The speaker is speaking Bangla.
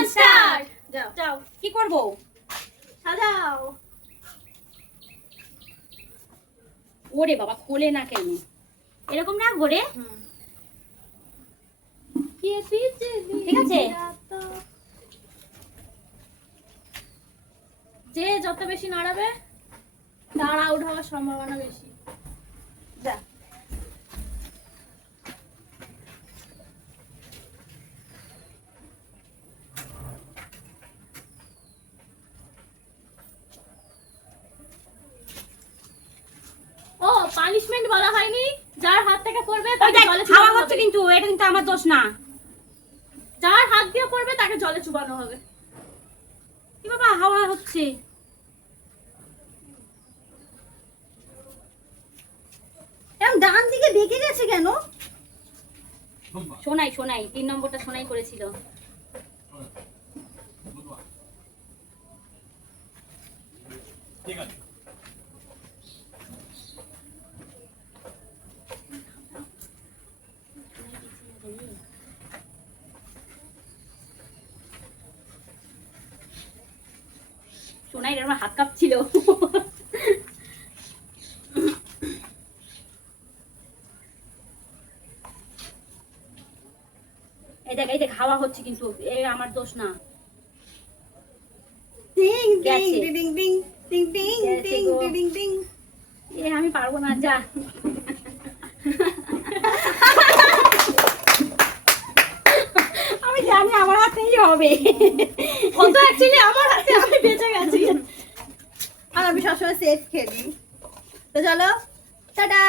Action start. যাও যাও, কি করব? সাজাও। ওরে বাবা, খোলে না কেন? এরকম রাখবো রে? ঠিক আছে। যে যত বেশি নাড়াবে তার আউট হওয়ার সম্ভাবনা বেশি। যা ও পানিশমেন্ট বলা হয়নি, যার হাত থেকে পড়বে তাকে জলে খাওয়া চুবানো হচ্ছে হবে। কিন্তু এটা কিন্তু আমার দোষ না। যার হাত দিয়ে পড়বে তাকে জলে চুবানো হবে। কি বাবা, হাওয়া হচ্ছে। এরকম ডান দিকে বেঁকে গেছে কেন? সোনাই সোনাই 3 নম্বরটা সোনাই করেছিল। ঠিক আছে। সোনাই আমার হাত কাঁপছিল। এই দেখ হাওয়া হচ্ছে কিন্তু এ আমার দোষ না। টিং টিং গেছে। টিং টিং টিং টিং গেছে টিং গো। টিং টিং। এ আমি পারবো না, যা। আমি জানি আমার হাতেই হবে। ও তো অ্যাকচুয়ালি আমার হাতে, আমি বেঁচে গেছি। আর আমি সবসময় সেফ খেলি। তো চলো, টাটা।